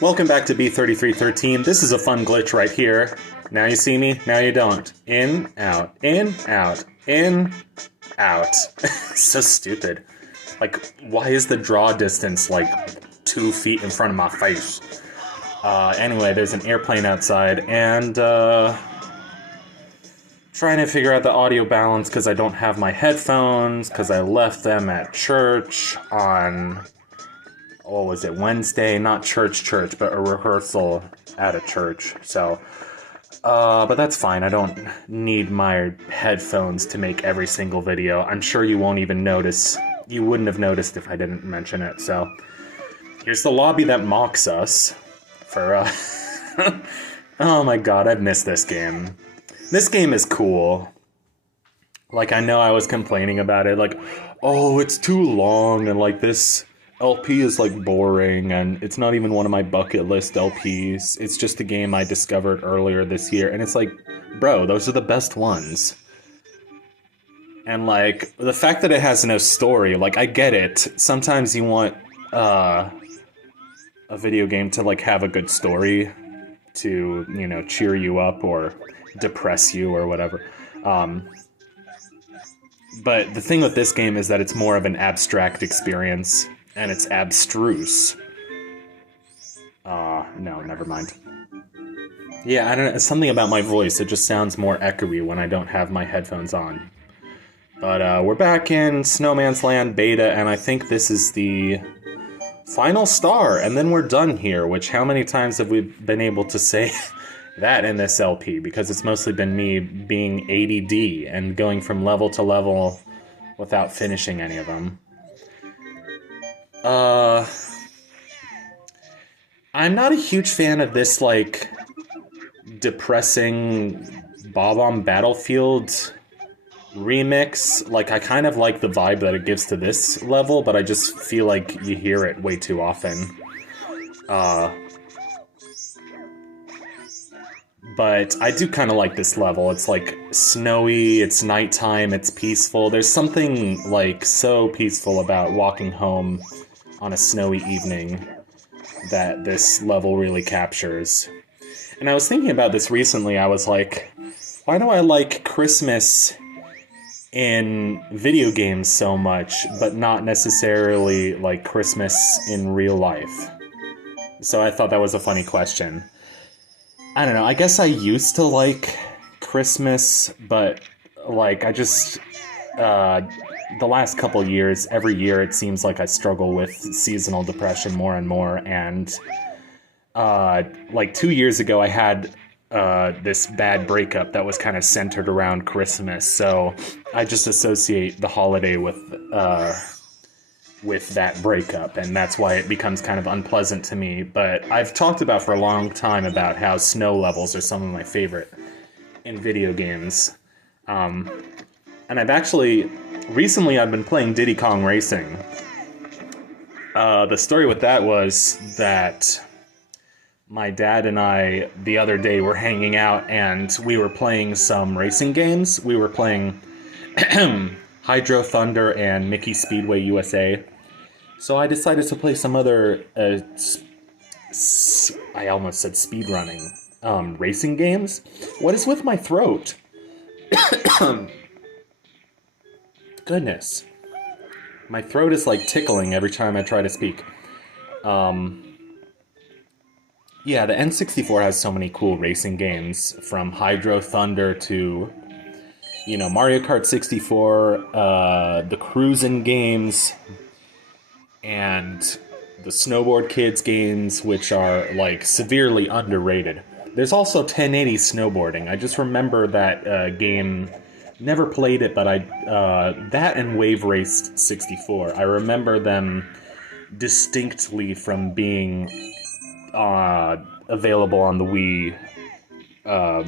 Welcome back to B3313. This is a fun glitch right here. Now you see me, now you don't. In, out, in, out, in, out. So stupid. Like, why is the draw distance like 2 feet in front of my face? Anyway, there's an airplane outside, and trying to figure out the audio balance because I don't have my headphones, because I left them at church on... what was it, Wednesday? Not church, but a rehearsal at a church. So, but that's fine. I don't need my headphones to make every single video. I'm sure you won't even notice. You wouldn't have noticed if I didn't mention it. So, here's the lobby that mocks us for, oh my god, I've missed this game. This game is cool. Like, I know I was complaining about it, like, oh, it's too long, and like this LP is like boring, and it's not even one of my bucket list LPs. It's just a game I discovered earlier this year, and it's like, bro, those are the best ones. And like, the fact that it has no story, like, I get it. Sometimes you want a video game to like have a good story to, you know, cheer you up or depress you or whatever. But the thing with this game is that it's more of an abstract experience. And it's abstruse. No, never mind. Yeah, I don't know, something about my voice, it just sounds more echoey when I don't have my headphones on. But, we're back in Snowman's Land beta, and I think this is the final star, and then we're done here, which how many times have we been able to say that in this LP? Because it's mostly been me being ADD and going from level to level without finishing any of them. I'm not a huge fan of this, like, depressing Bob-omb Battlefield remix. Like, I kind of like the vibe that it gives to this level, but I just feel like you hear it way too often. But I do kind of like this level. It's, like, snowy, it's nighttime, it's peaceful. There's something, like, so peaceful about walking home on a snowy evening that this level really captures. And I was thinking about this recently. I was like, why do I like Christmas in video games so much, but not necessarily like Christmas in real life? So I thought that was a funny question. I don't know, I guess I used to like Christmas, but like I just... the last couple years, every year it seems like I struggle with seasonal depression more and more, and like 2 years ago I had this bad breakup that was kind of centered around Christmas, so I just associate the holiday with that breakup, and that's why it becomes kind of unpleasant to me. But I've talked about for a long time about how snow levels are some of my favorite in video games, and I've actually... recently, I've been playing Diddy Kong Racing. The story with that was that my dad and I, the other day, were hanging out, and we were playing some racing games. We were playing Hydro Thunder and Mickey Speedway USA. So I decided to play some other, I almost said speedrunning, racing games. What is with my throat? Goodness. My throat is like tickling every time I try to speak. Yeah, the N64 has so many cool racing games, from Hydro Thunder to, you know, Mario Kart 64, the Cruisin' games, and the Snowboard Kids games, which are, like, severely underrated. There's also 1080 snowboarding. I just remember that game... never played it, but that and Wave Race 64. I remember them distinctly from being available on the Wii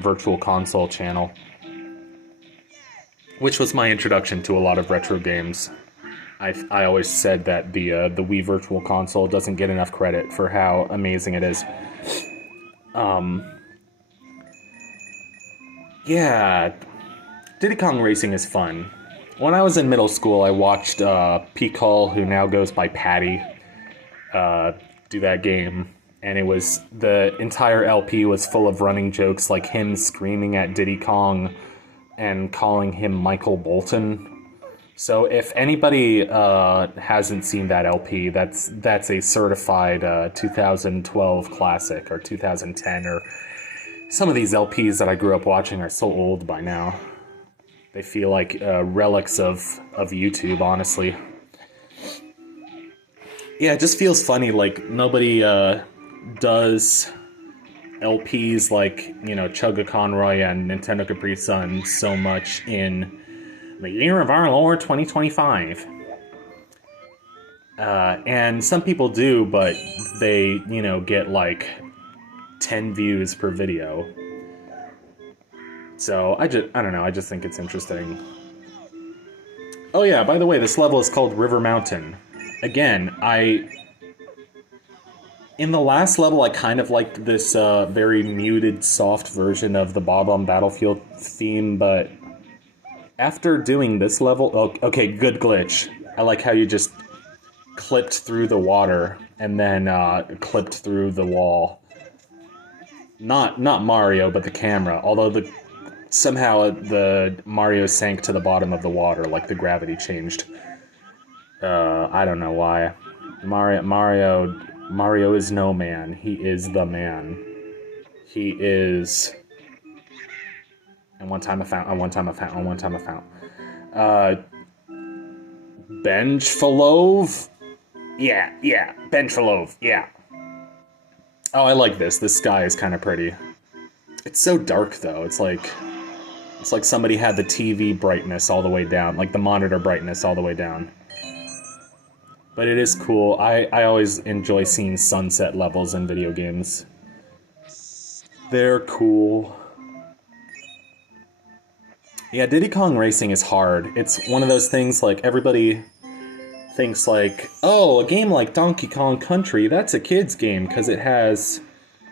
Virtual Console channel, which was my introduction to a lot of retro games. I always said that the Wii Virtual Console doesn't get enough credit for how amazing it is. Yeah... Diddy Kong Racing is fun. When I was in middle school, I watched Peak Hall, who now goes by Patty, do that game. and it was, the entire LP was full of running jokes like him screaming at Diddy Kong and calling him Michael Bolton. So if anybody hasn't seen that LP, that's a certified 2012 classic, or 2010, or some of these LPs that I grew up watching are so old by now. They feel like relics of YouTube, honestly. Yeah, it just feels funny, like nobody does LPs like, you know, Chugga Conroy and Nintendo Capri Sun so much in the year of our Lord 2025. And some people do, but they, you know, get like 10 views per video. So I don't know, I just think it's interesting. Oh yeah, by the way, this level is called River Mountain. Again, in the last level, I kind of liked this very muted, soft version of the Bob on Battlefield theme, but after doing this level... Oh, okay, good glitch. I like how you just clipped through the water and then clipped through the wall. Not Mario, but the camera. Although somehow the Mario sank to the bottom of the water, like the gravity changed. I don't know why. Mario is no man. He is the man. He is... And one time I found... Benchfalove? Yeah. Benchfalove, yeah. Oh, I like this. This sky is kind of pretty. It's so dark, though. It's like somebody had the TV brightness all the way down. Like the monitor brightness all the way down. But it is cool. I always enjoy seeing sunset levels in video games. They're cool. Yeah, Diddy Kong Racing is hard. It's one of those things, like, everybody thinks, like, oh, a game like Donkey Kong Country, that's a kid's game, because it has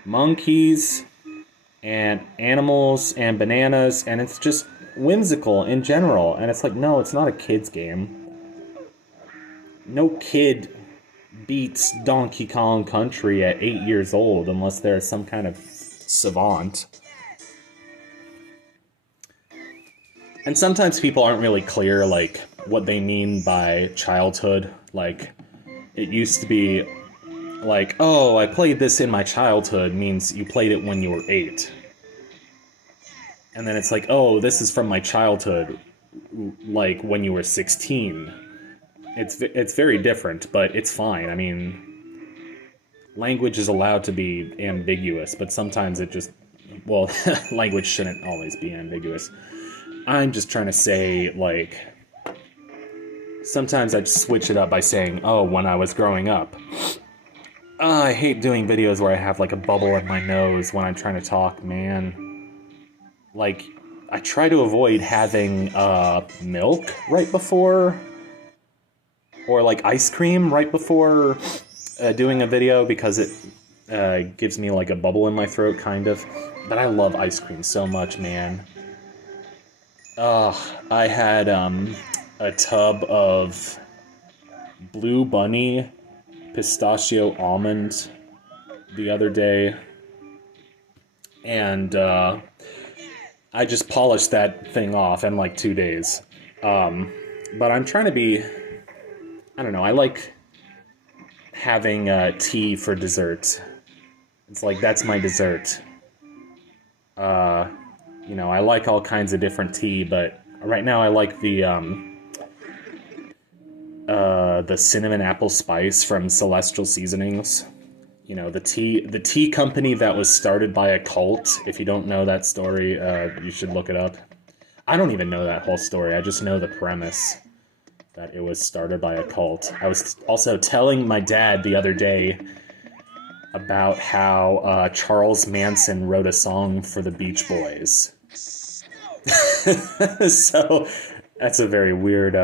monkeys and animals and bananas, and it's just whimsical in general. And it's like, no, it's not a kid's game. No kid beats Donkey Kong Country at 8 years old, unless they're some kind of savant. And sometimes people aren't really clear, like, what they mean by childhood. Like, it used to be, like, oh, I played this in my childhood means you played it when you were 8. And then it's like, oh, this is from my childhood, like, when you were 16. It's very different, but it's fine. I mean, language is allowed to be ambiguous, but sometimes it just... Well, language shouldn't always be ambiguous. I'm just trying to say, like, sometimes I just switch it up by saying, oh, when I was growing up. I hate doing videos where I have, like, a bubble in my nose when I'm trying to talk, man. Like, I try to avoid having, milk right before, or, like, ice cream right before doing a video, because it gives me, like, a bubble in my throat, kind of. But I love ice cream so much, man. I had a tub of Blue Bunny pistachio almond the other day, and I just polished that thing off in like 2 days. But I'm trying to be, I don't know, I like having tea for dessert. It's like, that's my dessert. You know, I like all kinds of different tea, but right now I like the cinnamon apple spice from Celestial Seasonings. You know, the tea company that was started by a cult. If you don't know that story, you should look it up. I don't even know that whole story. I just know the premise that it was started by a cult. I was also telling my dad the other day about how Charles Manson wrote a song for the Beach Boys. So that's a very weird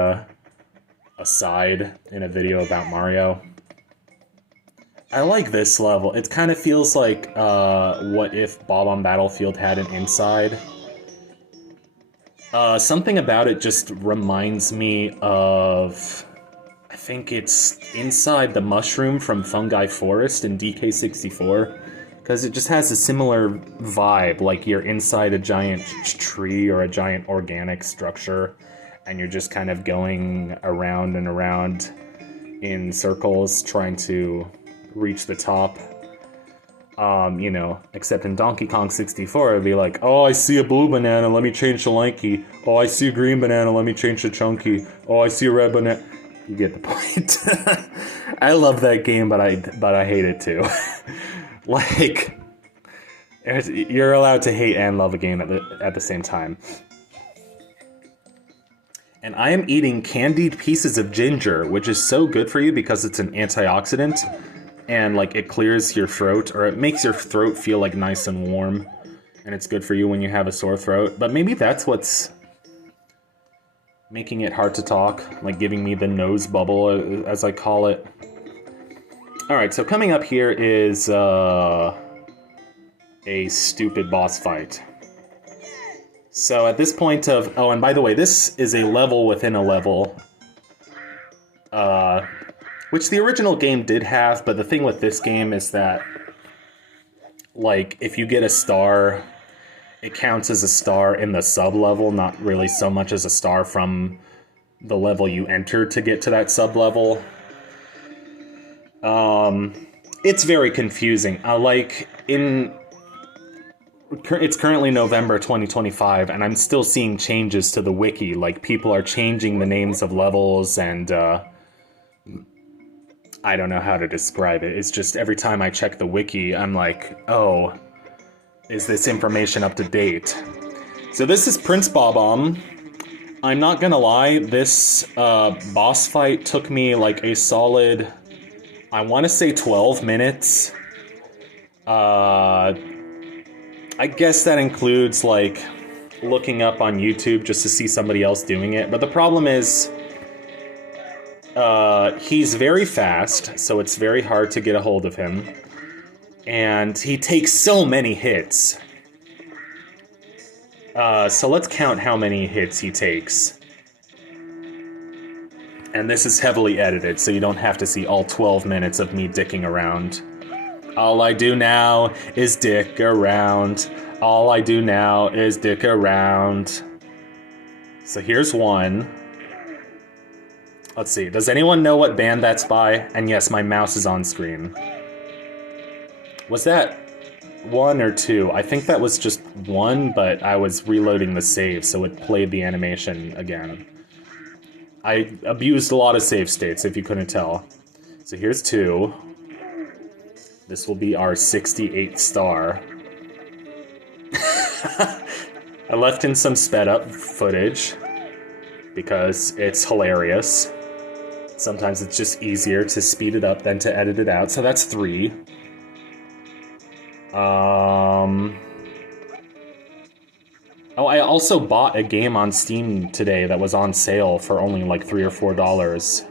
aside in a video about Mario. I like this level. It kind of feels like what if Bob on Battlefield had an inside. Something about it just reminds me of... think it's inside the mushroom from Fungi Forest in DK64. Because it just has a similar vibe, like you're inside a giant tree or a giant organic structure, and you're just kind of going around and around in circles trying to reach the top. You know, except in Donkey Kong 64, it'd be like, oh, I see a blue banana, let me change to lanky. Oh, I see a green banana, let me change to chunky. Oh, I see a red banana. You get the point. I love that game, but I hate it too. Like, you're allowed to hate and love a game at the same time. And I am eating candied pieces of ginger, which is so good for you because it's an antioxidant. And, like, it clears your throat, or it makes your throat feel, like, nice and warm. And it's good for you when you have a sore throat. But maybe that's what's making it hard to talk. Like, giving me the nose bubble, as I call it. Alright, so coming up here is, a stupid boss fight. So at this point of... Oh, and by the way, this is a level within a level. Which the original game did have, but the thing with this game is that, like, if you get a star, it counts as a star in the sub-level, not really so much as a star from the level you entered to get to that sub-level. It's very confusing. It's currently November 2025, and I'm still seeing changes to the wiki. Like, people are changing the names of levels, and, I don't know how to describe it. It's just every time I check the wiki, I'm like, oh, is this information up to date? So this is Prince Bob-omb. I'm not gonna lie, this boss fight took me like a solid, I want to say 12 minutes. I guess that includes like looking up on YouTube just to see somebody else doing it. But the problem is, he's very fast, so it's very hard to get a hold of him. And he takes so many hits. So let's count how many hits he takes. And this is heavily edited, so you don't have to see all 12 minutes of me dicking around. All I do now is dick around. All I do now is dick around. So here's one. Let's see, does anyone know what band that's by? And yes, my mouse is on screen. Was that 1 or 2? I think that was just 1, but I was reloading the save, so it played the animation again. I abused a lot of save states, if you couldn't tell. So here's 2. This will be our 68th star. I left in some sped up footage, because it's hilarious. Sometimes it's just easier to speed it up than to edit it out. So that's 3. Oh, I also bought a game on Steam today that was on sale for only like $3 or $4.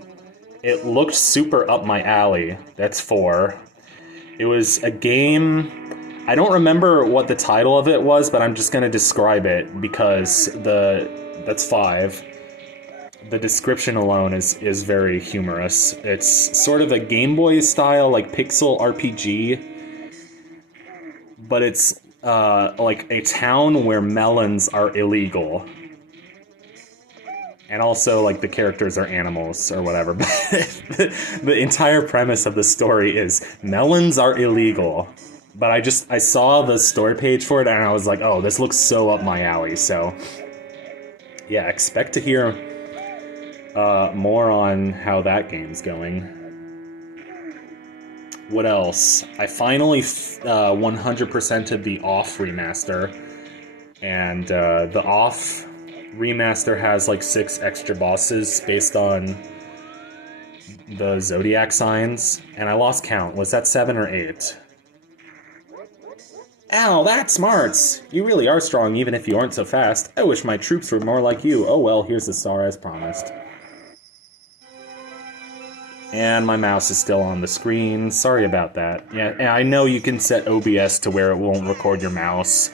It looked super up my alley. That's 4. It was a game... I don't remember what the title of it was, but I'm just going to describe it because that's 5. The description alone is very humorous. It's sort of a Game Boy style, like pixel RPG, but it's like a town where melons are illegal. And also, like, the characters are animals or whatever. But the entire premise of the story is melons are illegal. But I saw the story page for it and I was like, oh, this looks so up my alley. So, yeah, expect to hear more on how that game's going. What else? I finally 100%ed the Off remaster. And the Off remaster has like 6 extra bosses based on the zodiac signs. And I lost count. Was that 7 or 8? Ow, that smarts! You really are strong even if you aren't so fast. I wish my troops were more like you. Oh well, here's the star as promised. And my mouse is still on the screen. Sorry about that. Yeah, I know you can set OBS to where it won't record your mouse.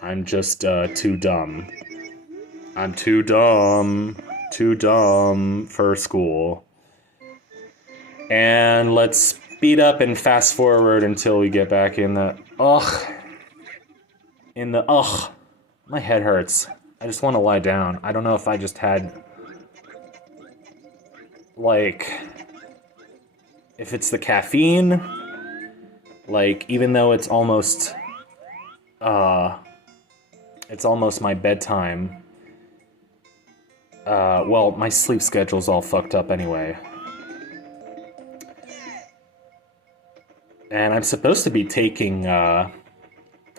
I'm just too dumb. I'm too dumb for school. And let's speed up and fast forward until we get back in the... My head hurts. I just want to lie down. I don't know if I just had... Like... If it's the caffeine... Like, even though it's almost... It's almost my bedtime. Well, my sleep schedule's all fucked up anyway. And I'm supposed to be taking,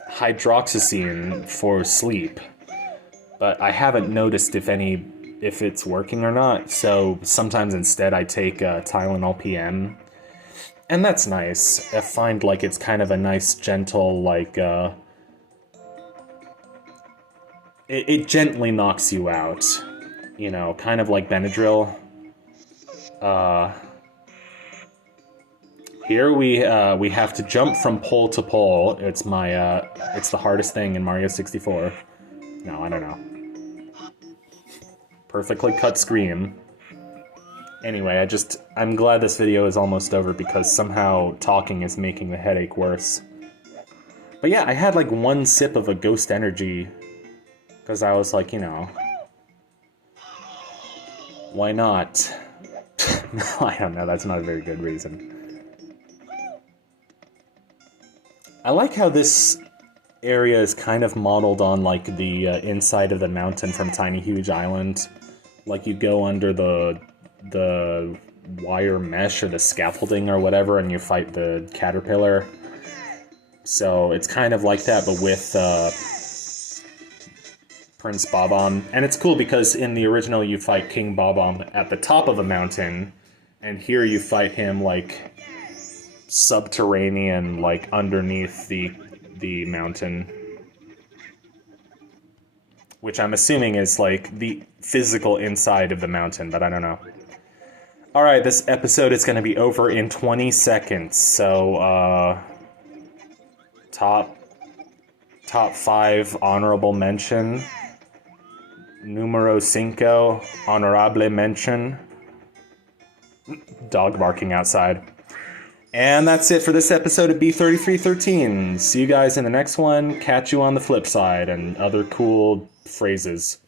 hydroxyzine for sleep. But I haven't noticed if it's working or not, so sometimes instead I take, Tylenol PM. And that's nice. I find, like, it's kind of a nice, gentle, like, It gently knocks you out. You know, kind of like Benadryl. Here we have to jump from pole to pole. It's it's the hardest thing in Mario 64. No, I don't know. Perfectly cut screen. Anyway, I'm glad this video is almost over because somehow talking is making the headache worse. But yeah, I had like one sip of a Ghost Energy because I was like, you know, why not? No, I don't know, that's not a very good reason. I like how this area is kind of modeled on like the inside of the mountain from Tiny Huge Island. Like you go under the wire mesh or the scaffolding or whatever and you fight the caterpillar. So it's kind of like that, but with Prince Bob-omb. And it's cool because in the original you fight King Bob-omb at the top of a mountain, and here you fight him like subterranean, like underneath the mountain. Which I'm assuming is like the physical inside of the mountain, but I don't know. Alright, this episode is going to be over in 20 seconds, so, top 5 honorable mention. Numero 5, honorable mention. Dog barking outside. And that's it for this episode of B3313. See you guys in the next one. Catch you on the flip side and other cool phrases.